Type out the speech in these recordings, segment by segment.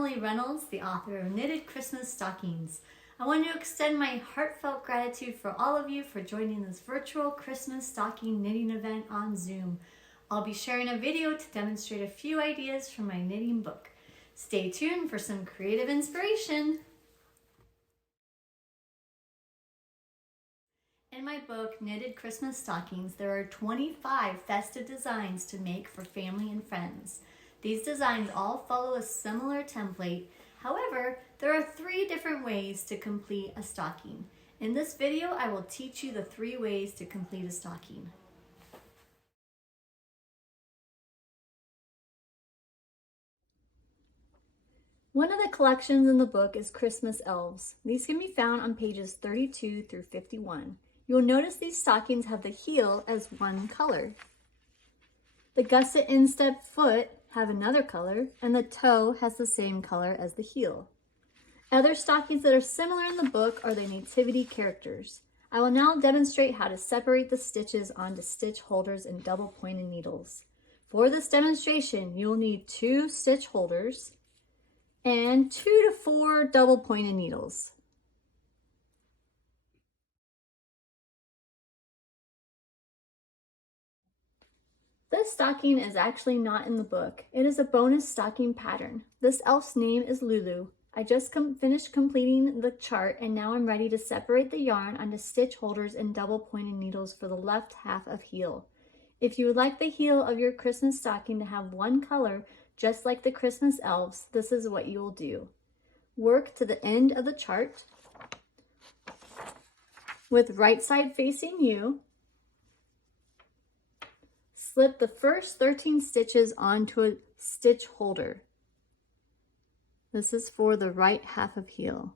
Emily Reynolds, the author of Knitted Christmas Stockings. I want to extend my heartfelt gratitude for all of you for joining this virtual Christmas stocking knitting event on Zoom. I'll be sharing a video to demonstrate a few ideas from my knitting book. Stay tuned for some creative inspiration. In my book, Knitted Christmas Stockings, there are 25 festive designs to make for family and friends. These designs all follow a similar template. However, there are 3 different ways to complete a stocking. In this video, I will teach you the 3 ways to complete a stocking. One of the collections in the book is Christmas Elves. These can be found on pages 32 through 51. You'll notice these stockings have the heel as one color. The gusset instep foot have another color, and the toe has the same color as the heel. Other stockings that are similar in the book are the nativity characters. I will now demonstrate how to separate the stitches onto stitch holders and double pointed needles. For this demonstration, you'll need 2 stitch holders and 2 to 4 double pointed needles. This stocking is actually not in the book. It is a bonus stocking pattern. This elf's name is Lulu. I just finished completing the chart and now I'm ready to separate the yarn onto stitch holders and double pointed needles for the left half of heel. If you would like the heel of your Christmas stocking to have one color, just like the Christmas elves, this is what you will do. Work to the end of the chart with right side facing you. Slip the first 13 stitches onto a stitch holder. This is for the right half of heel.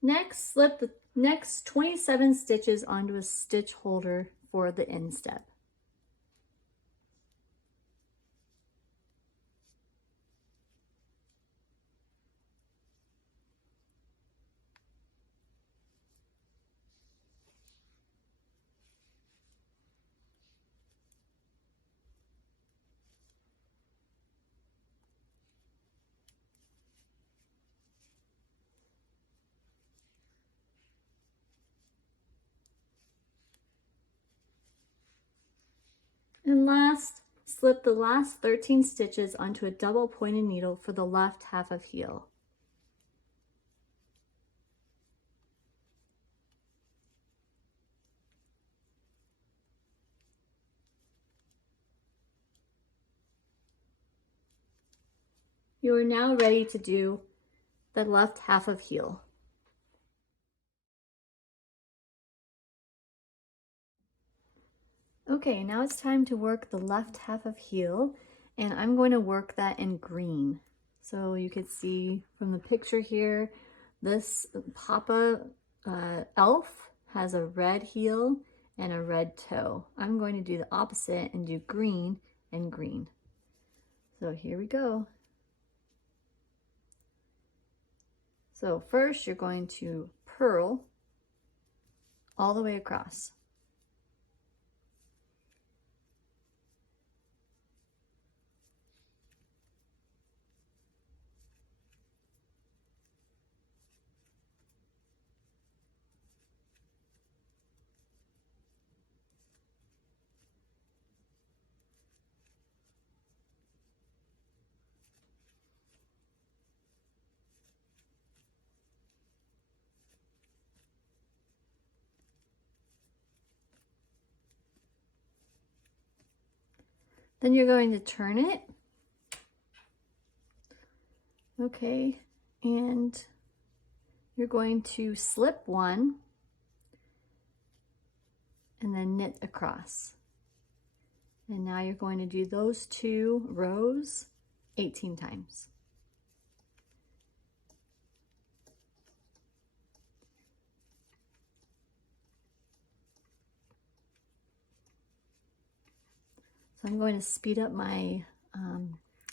Next, slip the next 27 stitches onto a stitch holder for the instep. And last, slip the last 13 stitches onto a double pointed needle for the left half of heel. You are now ready to do the left half of heel. Okay, now it's time to work the left half of heel, and I'm going to work that in green. So you can see from the picture here, this Papa elf has a red heel and a red toe. I'm going to do the opposite and do green and green. So here we go. So first you're going to purl all the way across. Then you're going to turn it. Okay, and you're going to slip one and then knit across. And now you're going to do those 2 rows 18 times. So I'm going to speed up my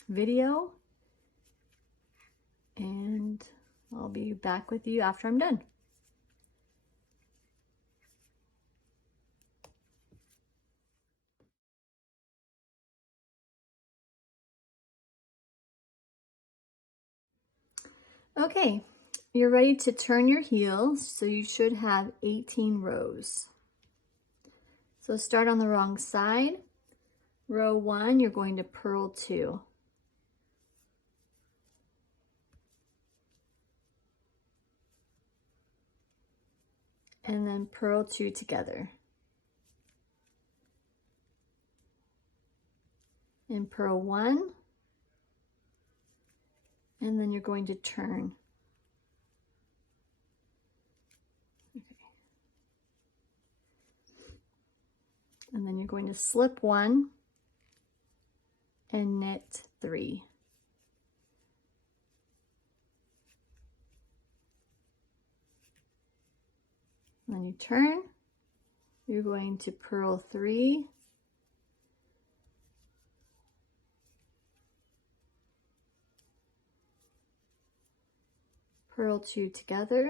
video and I'll be back with you after I'm done. Okay, you're ready to turn your heel, so you should have 18 rows. So start on the wrong side. Row 1, you're going to purl 2. And then purl 2 together. And purl 1. And then you're going to turn. Okay. And then you're going to slip 1 and knit 3. And then you turn, you're going to purl 3, purl 2 together,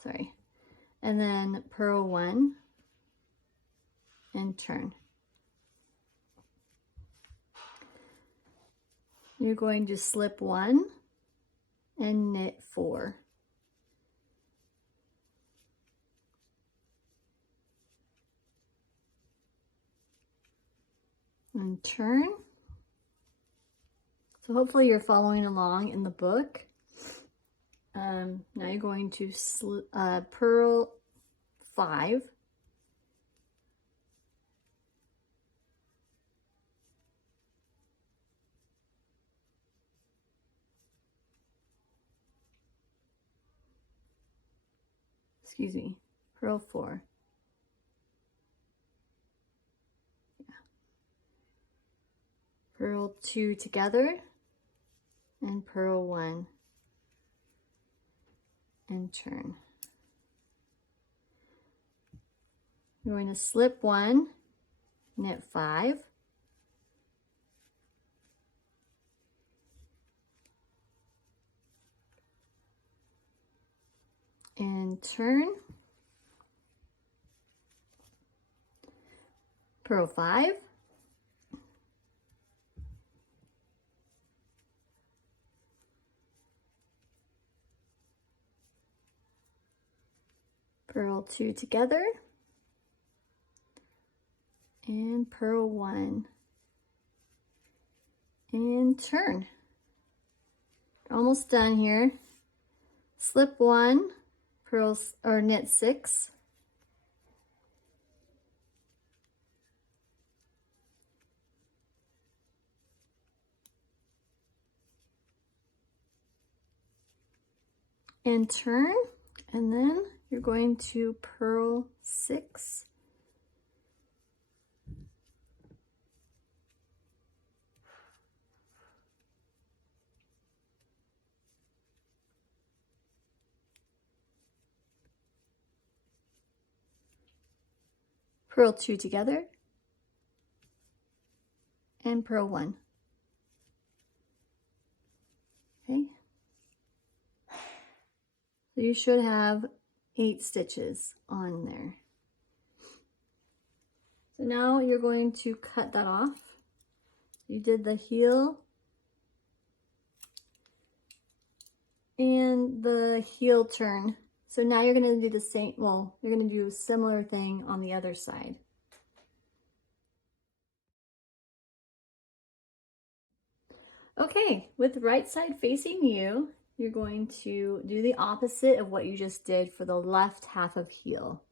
sorry, and then purl 1 and turn. You're going to slip 1 and knit 4. And turn. So hopefully you're following along in the book. Now you're going to purl 5. Excuse me, purl 4. Yeah. Purl 2 together and purl 1 and turn. You're going to slip 1, knit 5, and turn, purl 5, purl 2 together, and purl 1 and turn. Almost done here. Slip 1, purl or knit 6, and turn, and then you're going to purl 6, purl 2 together, and purl 1. Okay, so you should have 8 stitches on there. So now you're going to cut that off. You did the heel and the heel turn. So now you're going to do the same, well, you're going to do a similar thing on the other side. Okay, with the right side facing you, you're going to do the opposite of what you just did for the left half of heel.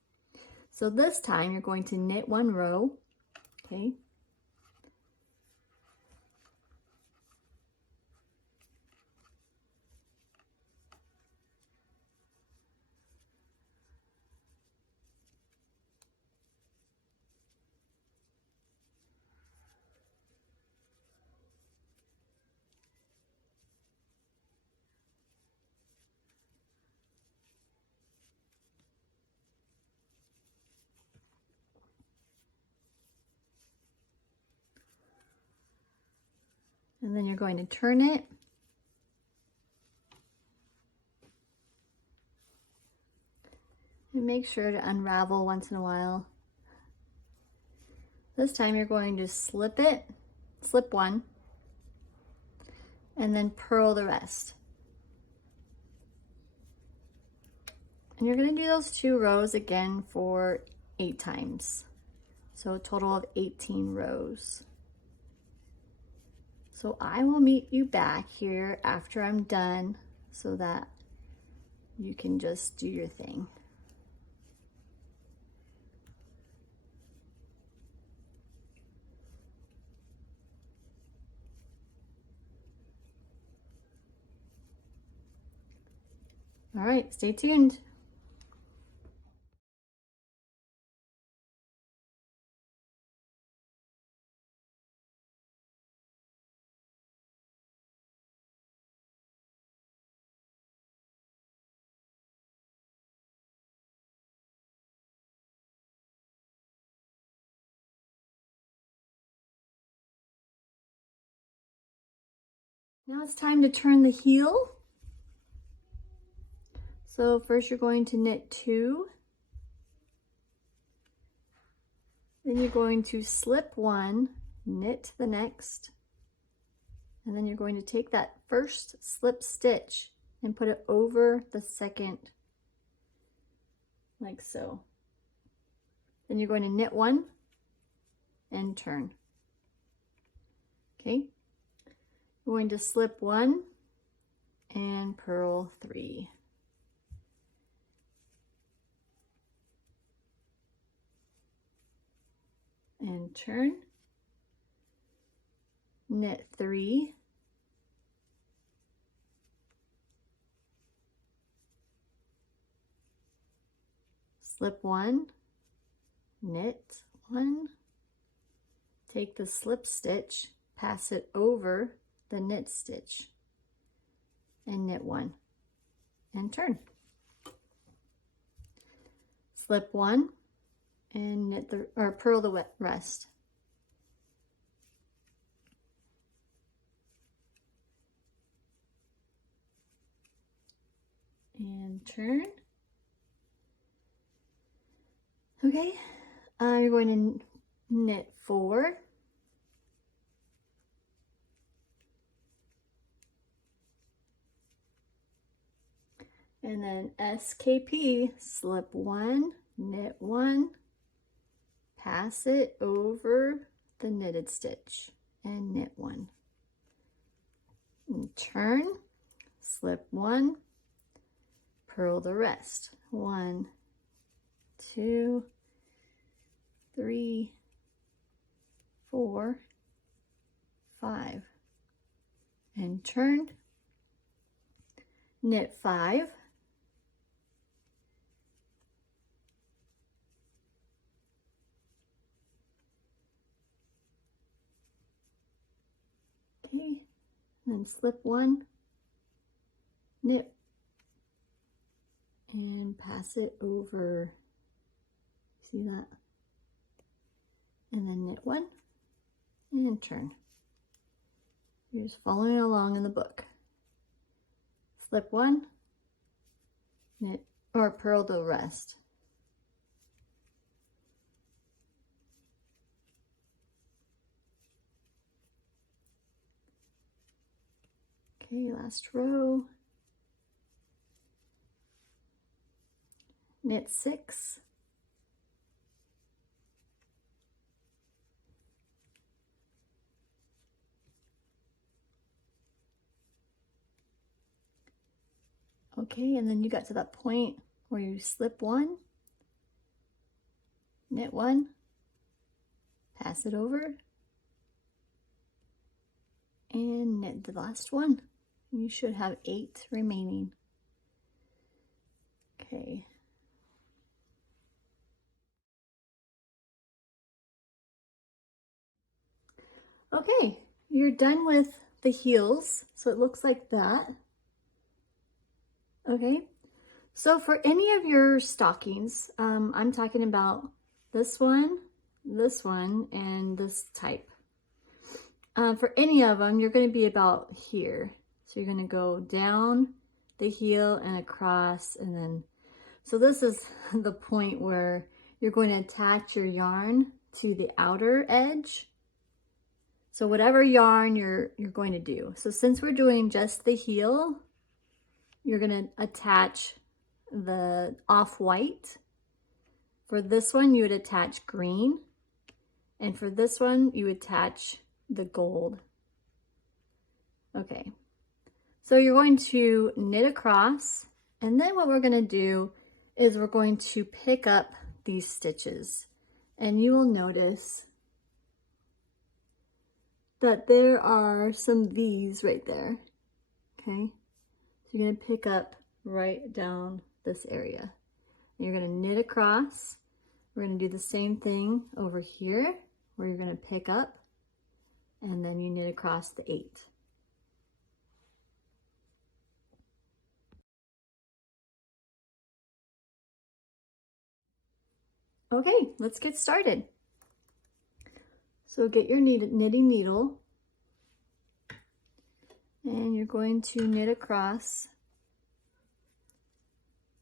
So this time you're going to knit 1 row, okay? And then you're going to turn it. And make sure to unravel once in a while This time you're going to slip one, and then purl the rest. And you're going to do those 2 rows again for 8 times. So a total of 18 rows. So I will meet you back here after I'm done so that you can just do your thing. All right, stay tuned. Now it's time to turn the heel. So first you're going to knit 2, then you're going to slip 1, knit the next, and then you're going to take that first slip stitch and put it over the second, like so. Then you're going to knit 1 and turn. Okay, you're going to slip 1 and purl 3. And turn, knit 3, slip 1, knit 1, take the slip stitch, pass it over the knit stitch, and knit 1, and turn. Slip 1 and knit the or purl the rest. And turn. Okay, you're going to knit 4, and then SKP, slip 1, knit 1, pass it over the knitted stitch and knit 1, and turn, slip 1, purl the rest. 1, 2, 3, 4, 5, and turn, knit 5, okay, then slip 1, knit, and pass it over, see that, and then knit 1 and turn. You're just following along in the book. Slip 1, knit or purl the rest. Okay, last row. Knit 6, okay, and then you got to that point where you slip 1, knit 1, pass it over, and knit the last one. You should have 8 remaining. Okay. Okay, you're done with the heels, so it looks like that. Okay, so for any of your stockings, I'm talking about this one, and this type. For any of them, you're going to be about here. So you're going to go down the heel and across, and then, so this is the point where you're going to attach your yarn to the outer edge. So whatever yarn you're going to do. So since we're doing just the heel, you're going to attach the off-white. For this one, you would attach green. And for this one, you attach the gold. Okay, so you're going to knit across, and then what we're going to do is we're going to pick up these stitches, and you will notice that there are some V's right there. Okay, so you're going to pick up right down this area, and you're going to knit across. We're going to do the same thing over here, where you're going to pick up, and then you knit across the 8. Okay, let's get started. So get your knitting needle, and you're going to knit across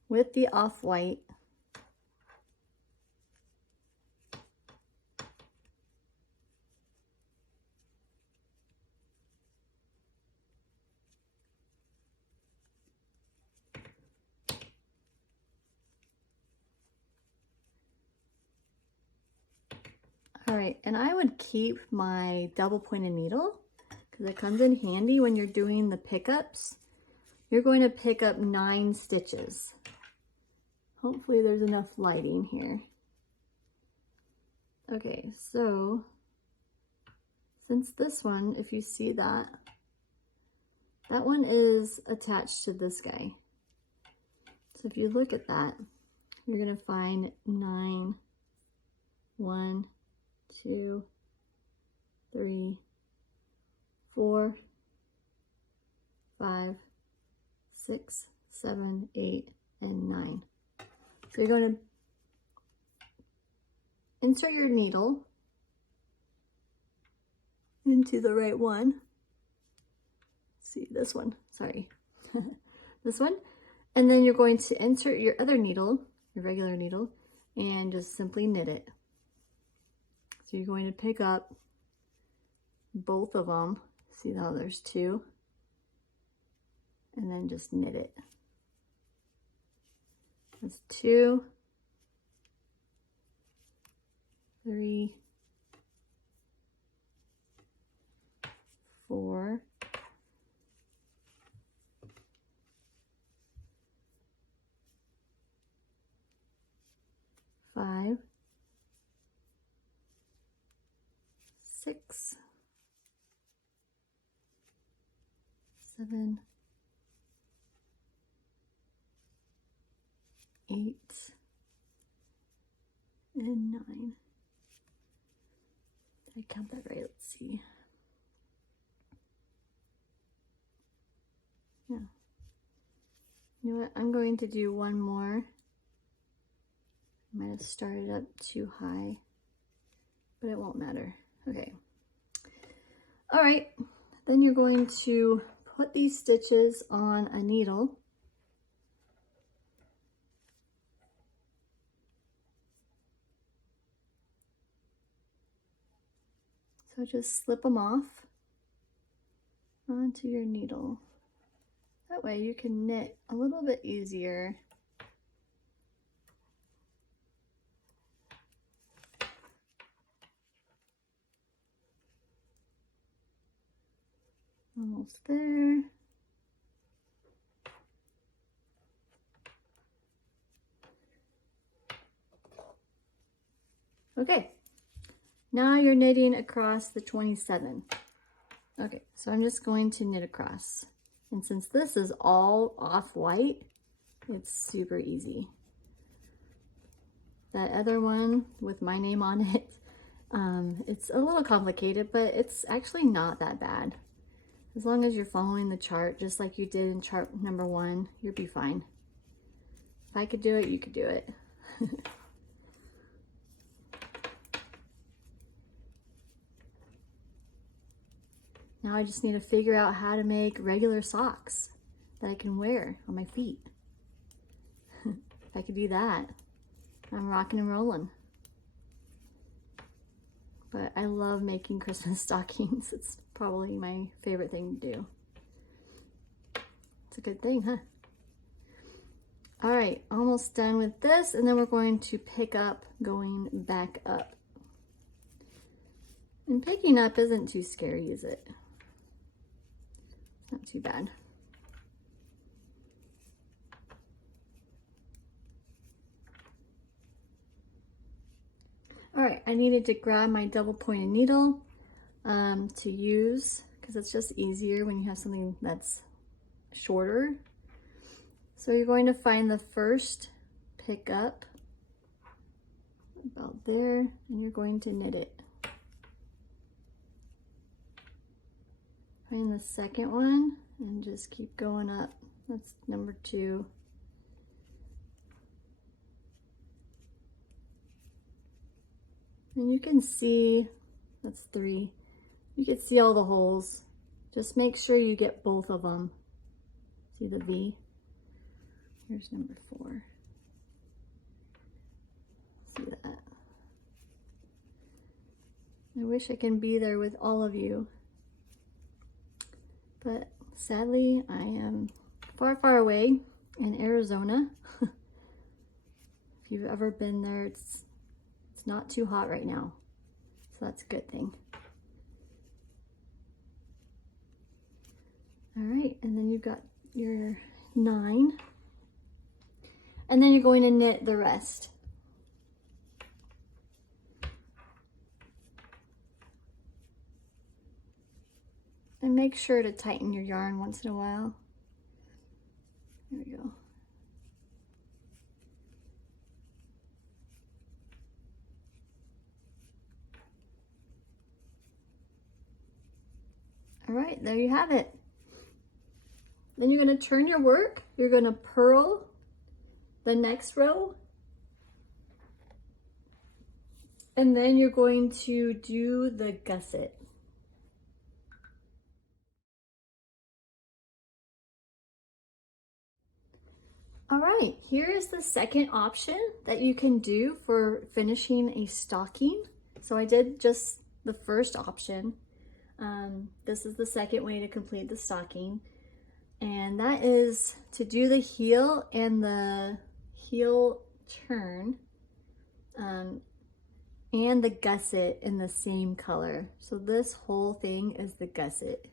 with the off-white. All right, and I would keep my double pointed needle because it comes in handy when you're doing the pickups. You're going to pick up 9 stitches. Hopefully there's enough lighting here. Okay, so since this one, if you see that, that one is attached to this guy. So if you look at that, you're gonna find 9, 1, 2, 3, 4, 5, 6, 7, 8, and 9. So you're going to insert your needle into the right one. See this one, sorry. This one. And then you're going to insert your other needle, your regular needle, and just simply knit it. So you're going to pick up both of them. See how there's 2? And then just knit it. That's 2, 3, 4, 5, 6, 7, 8, and 9. Did I count that right? Let's see. Yeah. You know what? I'm going to do one more. I might have started up too high, but it won't matter. Okay. All right. Then you're going to put these stitches on a needle. So just slip them off onto your needle. That way you can knit a little bit easier. Almost there. Okay, now you're knitting across the 27. Okay, so I'm just going to knit across. And since this is all off-white, it's super easy. That other one with my name on it, it's a little complicated, but it's actually not that bad. As long as you're following the chart, just like you did in chart number 1, you'll be fine. If I could do it, you could do it. Now I just need to figure out how to make regular socks that I can wear on my feet. If I could do that, I'm rocking and rolling. but I love making Christmas stockings. It's probably my favorite thing to do. It's a good thing, huh? All right, almost done with this, and then we're going to pick up going back up. And picking up isn't too scary, is it? Not too bad. All right, I needed to grab my double pointed needle to use because it's just easier when you have something that's shorter. So you're going to find the first pick up about there, and you're going to knit it. Find the second one and just keep going up. That's number 2. And you can see, that's 3. You can see all the holes. Just make sure you get both of them. See the V? Here's number 4. See that? I wish I can be there with all of you, but sadly I am far, far away in Arizona. If you've ever been there, it's not too hot right now, so that's a good thing. All right, and then you've got your 9, and then you're going to knit the rest. And make sure to tighten your yarn once in a while. There we go. All right, there you have it. Then you're going to turn your work. You're going to purl the next row. And then you're going to do the gusset. All right, here is the second option that you can do for finishing a stocking. So I did just the first option. This is the second way to complete the stocking. And that is to do the heel and the heel turn and the gusset in the same color. So this whole thing is the gusset,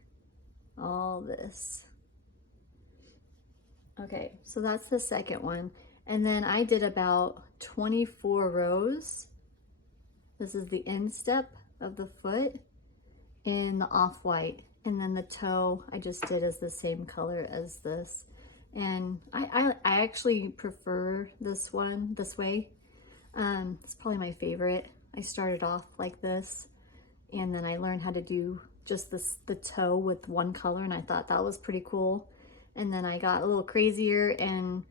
all this. Okay, so that's the second one. And then I did about 24 rows. This is the instep of the foot in the off-white. And then the toe I just did as the same color as this. And I actually prefer this one, this way. It's probably my favorite. I started off like this, and then I learned how to do just the toe with one color, and I thought that was pretty cool. And then I got a little crazier and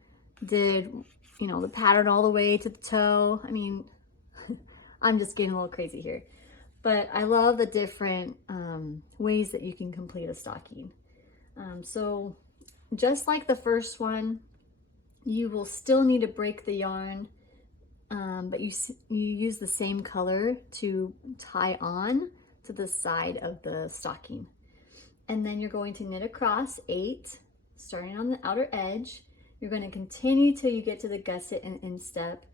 did, you know, the pattern all the way to the toe. I mean, I'm just getting a little crazy here. But I love the different ways that you can complete a stocking. So just like the first one, you will still need to break the yarn, but you use the same color to tie on to the side of the stocking. And then you're going to knit across 8, starting on the outer edge. You're going to continue till you get to the gusset and instep,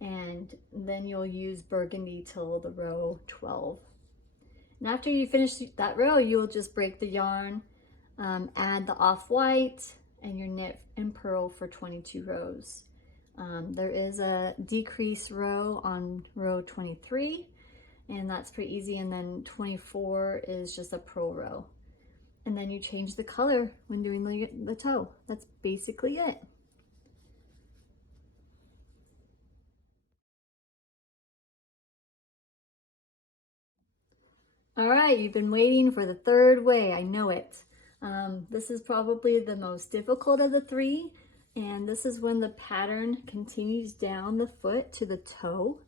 and then you'll use burgundy till the row 12. And after you finish that row, you'll just break the yarn, add the off-white, and your knit and purl for 22 rows. There is a decrease row on row 23, and that's pretty easy, and then 24 is just a purl row. And then you change the color when doing the toe. That's basically it. All right, you've been waiting for the third way, I know it. This is probably the most difficult of the 3, and this is when the pattern continues down the foot to the toe.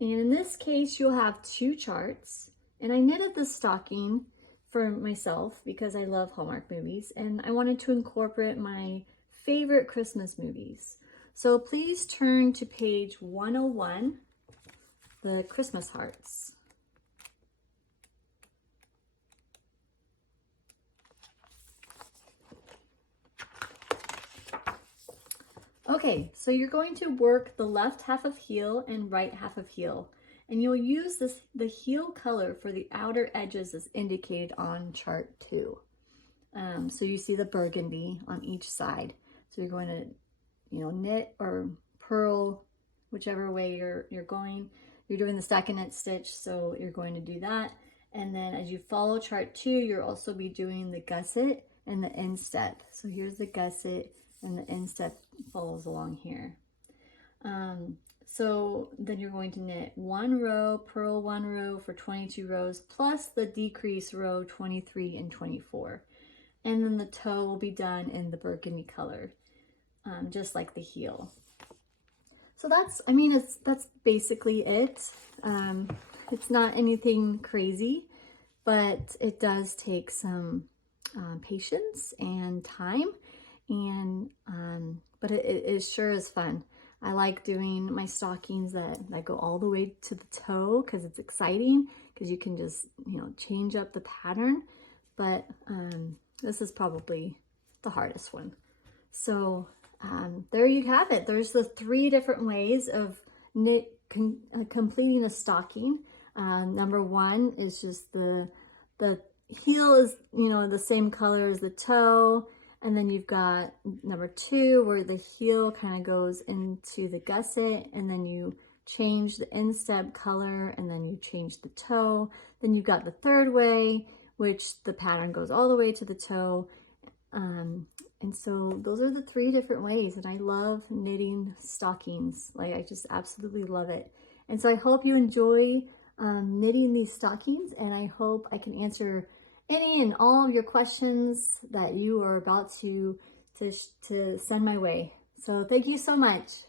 And in this case, you'll have 2 charts, and I knitted the stocking for myself because I love Hallmark movies, and I wanted to incorporate my favorite Christmas movies. So please turn to page 101, the Christmas hearts. Okay, so you're going to work the left half of heel and right half of heel. And you'll use the heel color for the outer edges as indicated on chart 2. So you see the burgundy on each side. So you're going to, knit or purl, whichever way you're going. You're doing the stockinette stitch, so you're going to do that. And then as you follow chart 2, you'll also be doing the gusset and the instep. So here's the gusset and the instep follows along here. So then you're going to knit 1 row, purl 1 row for 22 rows, plus the decrease row 23 and 24. And then the toe will be done in the burgundy color, just like the heel. So that's basically it. It's not anything crazy, but it does take some patience and time, and but it sure is fun. I like doing my stockings that go all the way to the toe because it's exciting, because you can just change up the pattern. But this is probably the hardest one. So there you have it. There's the 3 different ways of completing a stocking. Number 1 is just the heel is the same color as the toe, and then you've got number 2 where the heel kind of goes into the gusset, and then you change the instep color, and then you change the toe. Then you've got the 3rd way, which the pattern goes all the way to the toe. And so those are the 3 different ways, and I love knitting stockings. Like, I just absolutely love it. And so I hope you enjoy knitting these stockings, and I hope I can answer any and all of your questions that you are about to send my way. So thank you so much.